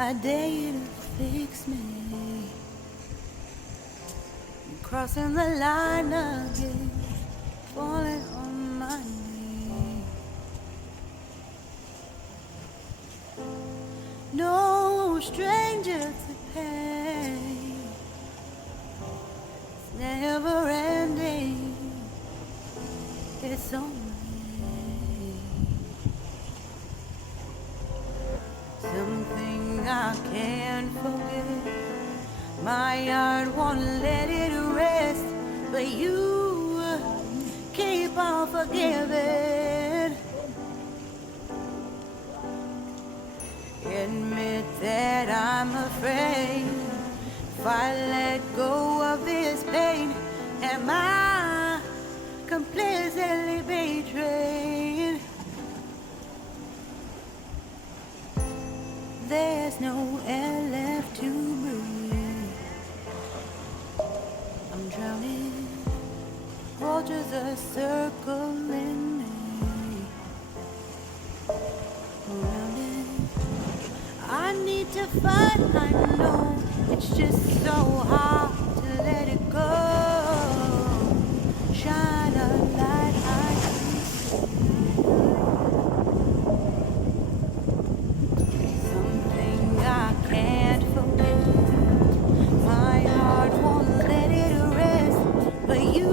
I dare you to fix me. I'm crossing the line again, falling on my knees. No stranger to pain, it's never ending, it's only something I can't forget. My heart won't let it rest, but you keep on forgiving. Admit that I'm afraid if I let go of this pain, am I completely betrayed? There's no air left to breathe. I'm drowning, vultures are circling me. Around it, I need to fight, I know it's just so hard to let it go. Shine a light I can see. Something I can't forget. My heart won't let it rest, but you